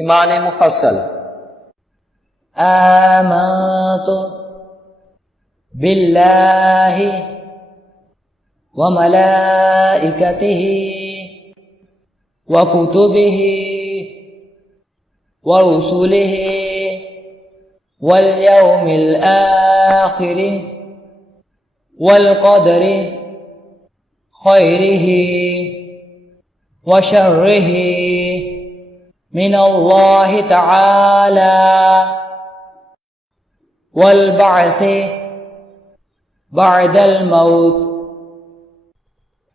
ईमान मुफस्सल। आमन्तु बिल्लाहि व मलाइकतिहि व कुतुबिहि व रुसुलिहि वल यौमिल आखिर वल क़दरि खैरिहि व शर्रिहि मिनल्लाहि तआला वल बअसी बअदल मौत।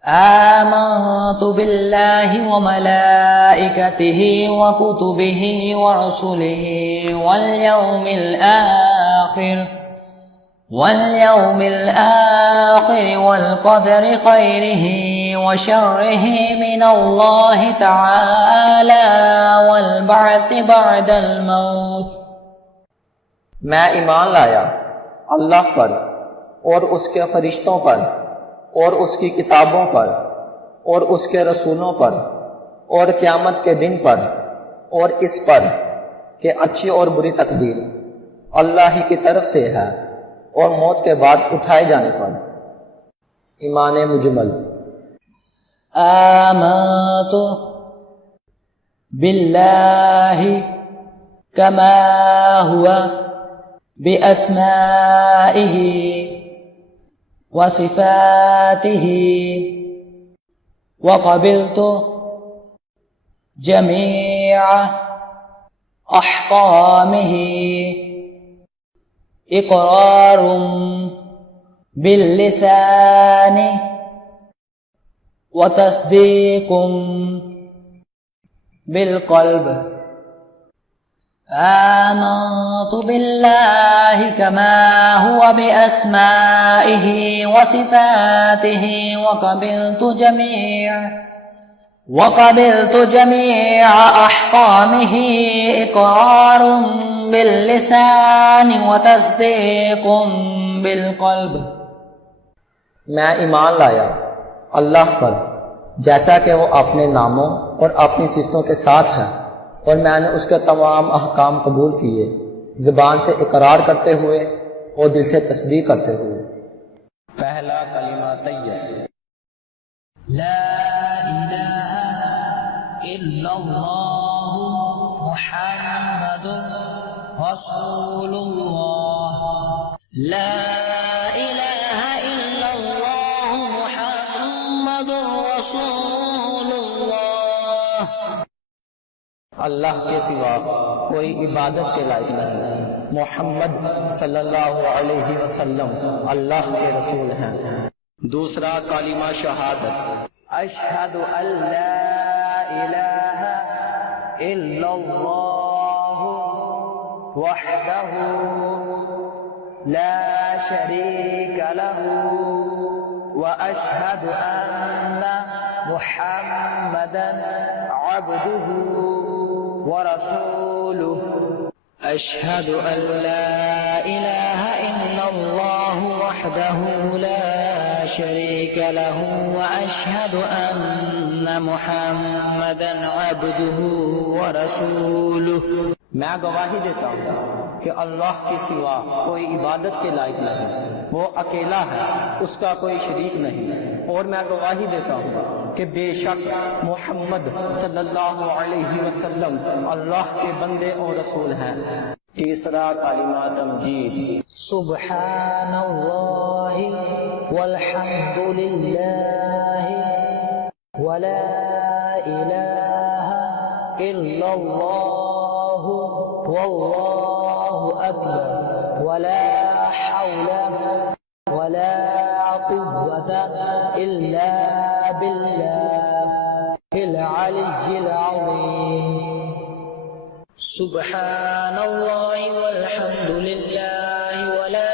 आमन्तु बिल्लाहि व मलाइकतिहि व कुतुबिहि व रुसुलिहि वल यौमिल आखिर वल क़दरि खैरिहि व शर्रिहि मिनल्लाहि तआला वल बअसी बअदल मौत। मैं ईमान लाया अल्लाह पर और उसके फरिश्तों पर और उसकी किताबों पर और उसके रसूलों पर और क़यामत के दिन पर और इस पर कि अच्छी और बुरी तकदीर अल्लाह ही की तरफ से है और मौत के बाद उठाए जाने पर। ईमान मुजमल। आमन्तु बिल्लाहि कमा हुवा बिअस्माइहि व सिफातिहि व क़बिलतु जमीअ अहकामिहि इक़रारुम बिल्लिसानि व तस्दीकुम बिलक़ल्ब। आमन्तु बिल्लाहि कमा हुवा बिअस्माइहि व सिफातिहि व क़बिलतु जमीअ अहकामिहि इक़रारुम बिल्लिसानि व तस्दीकुम बिलक़ल्ब। मैं ईमान लाया अल्लाह पर जैसा कि वो अपने नामों और अपनी सिफ़तों के साथ है, और मैंने उसके तमाम अहकाम कबूल किए, ज़ुबान से इकरार करते हुए और दिल से तस्दीक करते हुए। पहला कलिमा तय्यब। ला इलाहा इल्लल्लाहु मुहम्मदुर रसूलुल्लाह। ला इलाहा इल्लल्लाहु मुहम्मदुर रसूलुल्लाह। अल्लाह के सिवा कोई इबादत के लायक नहीं। मोहम्मद सल्लल्लाहु अलैहि वसल्लम अल्लाह के रसूल हैं। दूसरा कालिमा शहादत। अशहदु अल्ला इलाहा इल्लल्लाहु वहदहु ला शरीका लहु व अशहदु अन्ना मुहम्मदन अब्दुहु व रसूलुहु। अशहदु अल्ला इलाहा इल्लल्लाहु वहदहु ला शरीका लहु व अशहदु अन्ना मुहम्मदन अब्दुहु व रसूलुहु। मैं गवाही देता हूँ कि अल्लाह के सिवा कोई इबादत के लायक नहीं, वो अकेला है, उसका कोई शरीक नहीं। और मैं गवाही देता हूँ कि बेशक मोहम्मद सल्लल्लाहु अलैहि वसल्लम अल्लाह के बंदे और रसूल हैं। तीसरा कालिमा तमजीद। सुब्हानल्लाहि वल्हम्दुलिल्लाहि वला इलाहा इल्लल्लाहु वल्लाहु अकबर वला हौला वला कुव्वता इल्ला बिल्लाहिल अलिय्यिल अज़ीम। सुब्हानल्लाहि वल्हम्दुलिल्लाहि वला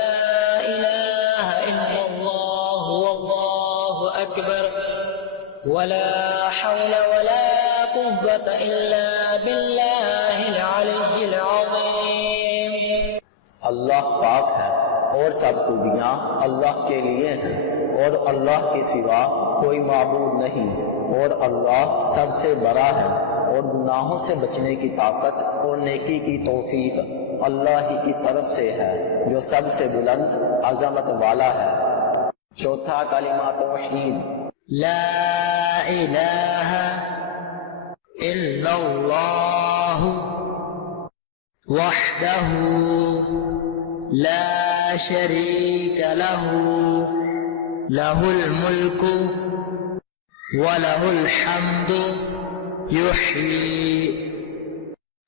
इलाहा इल्लल्लाहु वल्लाहु अकबर वला हौला वला कुव्वता इल्ला बिल्लाहिल अलिय्यिल अज़ीम। अल्लाह पाक है और सब खूबियाँ अल्लाह के लिए हैं, और अल्लाह के सिवा कोई माबूद नहीं, और अल्लाह सबसे बड़ा है और गुनाहों से बचने की ताकत और नेकी की तौफीक अल्लाह ही की तरफ से है जो सबसे बुलंद अजमत वाला है। चौथा कलिमा तौहीद, ला इलाहा इल्लल्लाहु वहदहु ला शरीक लहु लहुल मुल्कु व लहुल हम्दु युह्यी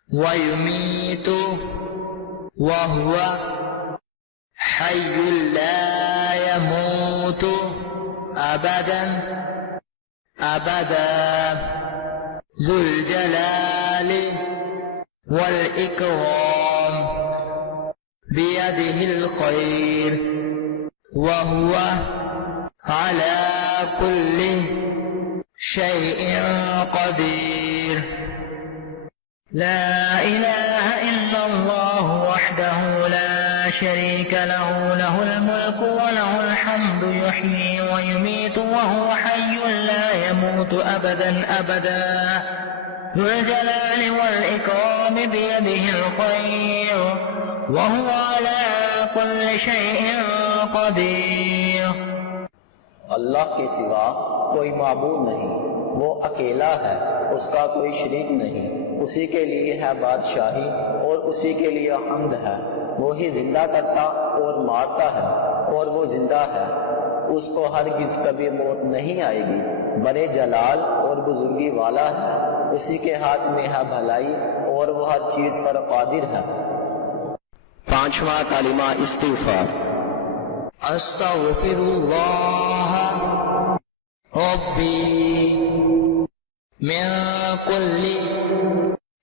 व युमीतु व हुवा हय्युल ला यमूतु अबदन अबदा ज़ुल जलाली वल इकराम बियदिहिल खैर व हुवा अला कुल्ली शैइन क़दीर। ला इलाहा इल्लल्लाहु वहदहु ला शरीक लहु लहुल मुल्कु व लहुल हम्दु युह्यी व युमीतु व हुवा हय्युन ला यमूतु अबदन अबदा ज़ुल जलाली वल इकराम बियदिहिल खैर व हुवा अला कुल्ली शैइन क़दीर। अल्लाह के सिवा कोई माबूद नहीं, वो अकेला है, उसका कोई शरीक नहीं, उसी के लिए है बादशाही और उसी के लिए हम्द है। वो ही जिंदा करता और मारता है और वो जिंदा है, उसको हरगिज कभी मौत नहीं आएगी। बड़े जलाल और बुजुर्गी वाला है, उसी के हाथ में है भलाई और वो हर चीज पर कादिर है। पांचवा कलिमा इस्तिग़फ़ार, अस्तग़फिरुल्लाह रब्बी मिन कुल्ली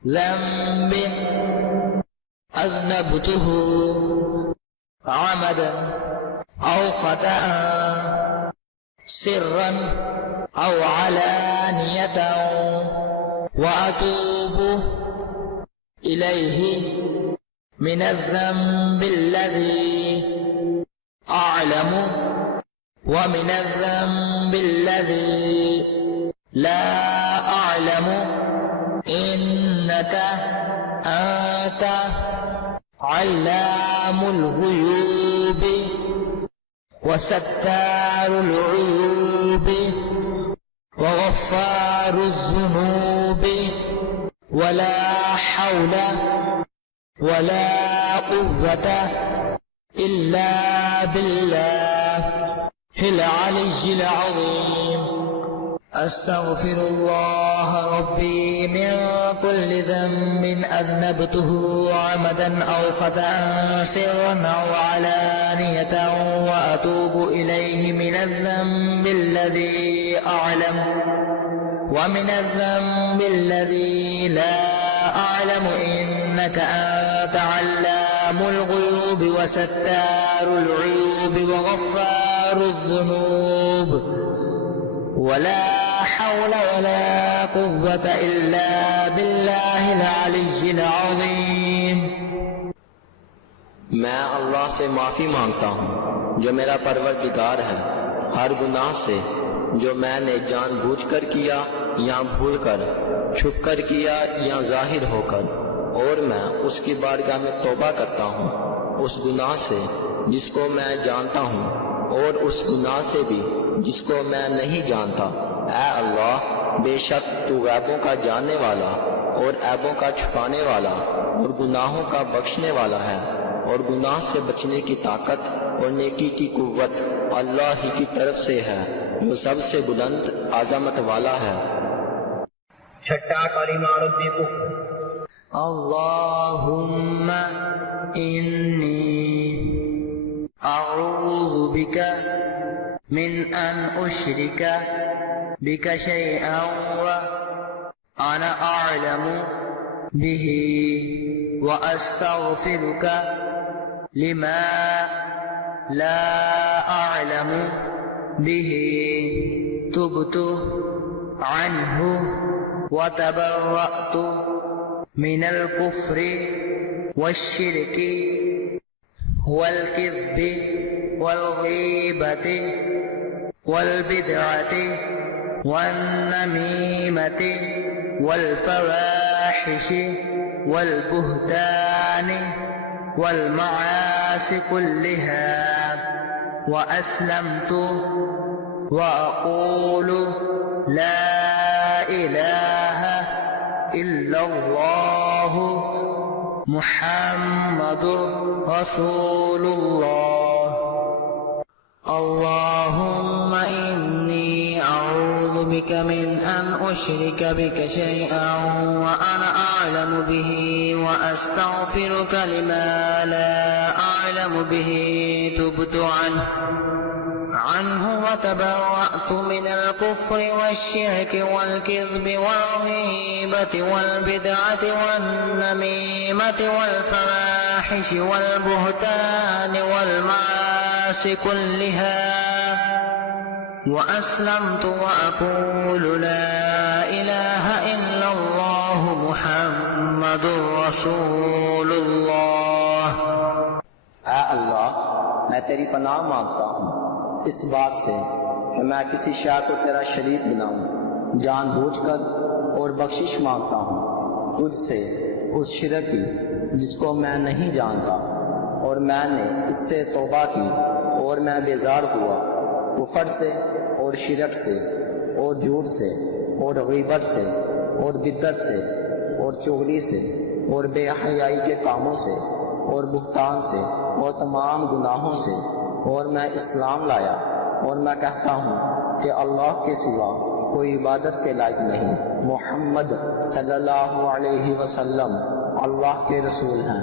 ज़ंबिन अज़नबतुहु अमदन औ ख़तअन सिर्रन औ अलानियतन व अतूबु इलैहि मिनज़्ज़ंबिल्लज़ी अअलमु व मिनज़्ज़ंबिल्लज़ी ला अअलमु इन्नका अंत अल्लामुल गुयूबि व सत्तारुल उयूबि व गफ़्फ़ारुज़ ज़ुनूबि व ला हौला व ला क़ुव्वता इल्ला बिल्लाहिल अलिय्यिल अज़ीम। अस्तग़फिरुल्लाह रब्बी मिन कुल्ली ज़ंबिन अज़नबतुहु अमदन औ ख़तअन सिर्रन औ अलानियतन व अतूबु इलैहि मिनज़्ज़ंबिल्लज़ी अअलम व मिनज़्ज़ंबिल्लज़ी ला अअलमु इन्नका अंत अल्लामुल गुयूबि व सत्तारुल उयूबि व गफ़्फ़ारुज़ ज़ुनूब व ला हौला व ला क़ुव्वता इल्ला बिल्लाहिल अलिय्यिल अज़ीम। मैं अल्लाह से माफ़ी मांगता हूँ जो मेरा परवरदिगार है, हर गुनाह से जो मैंने जानबूझकर किया या भूलकर, छुपकर किया या जाहिर होकर, और मैं उसकी बारगाह में तौबा करता हूँ उस गुनाह से जिसको मैं जानता हूँ और उस गुनाह से भी जिसको मैं नहीं जानता। ऐ अल्लाह, बेशक तू गैबों का जानने वाला और ऐबों का छुपाने वाला और गुनाहों का बख्शने वाला है, और गुनाह से बचने की ताकत और नेकी की कुव्वत अल्लाह ही की तरफ से है जो सबसे बुलंद आज़मत वाला है। छठा कलिमा रब्बी कुफ्र, अल्लाहुम्मा इन्नी अऊज़ु बिका मिन अन उश्रिका बिका शैअन व अना अअलमु बिही व अस्तग़फिरुका लिमा ला अअलमु बिही तुबतु अन्हु व तबर्रअतु मिनल कुफ्रि वश्शिरकि वल किज़्बि वल गीबति वल बिदअति والنميمة والفواحش والبهتان والمعاصي كلها، وأسلمت وأقول لا إله إلا الله محمد رسول الله. اللهم إني أعوذ بك من أن أشرك بك شيئا وأنا أعلم به، وأستغفرك لما لا أعلم به. تبت عنه وتبرأت من الكفر والشرك والكذب والغيبة والبدعة والنميمة والفواحش والبهتان والمعاصي كلها، وأسلمت وأقول لا إله إلا الله محمد رسول الله. ऐ अल्लाह, मैं तेरी पनाह मांगता हूँ इस बात से कि मैं किसी शय को तेरा शरीक बनाऊं जानबूझकर, और बख्शिश मांगता हूँ तुझसे उस शिरक की जिसको मैं नहीं जानता, और मैंने इससे तौबा की और मैं बेजार हुआ कुफर से और शिरक से और झूठ से और गीबत से और बिद्दत से और चुगली से और बेहयाई के कामों से और बुहतान से और तमाम गुनाहों से, और मैं इस्लाम लाया और मैं कहता हूँ कि अल्लाह के सिवा कोई इबादत के लायक नहीं, मोहम्मद सल्लल्लाहु अलैहि वसल्लम अल्लाह के रसूल हैं।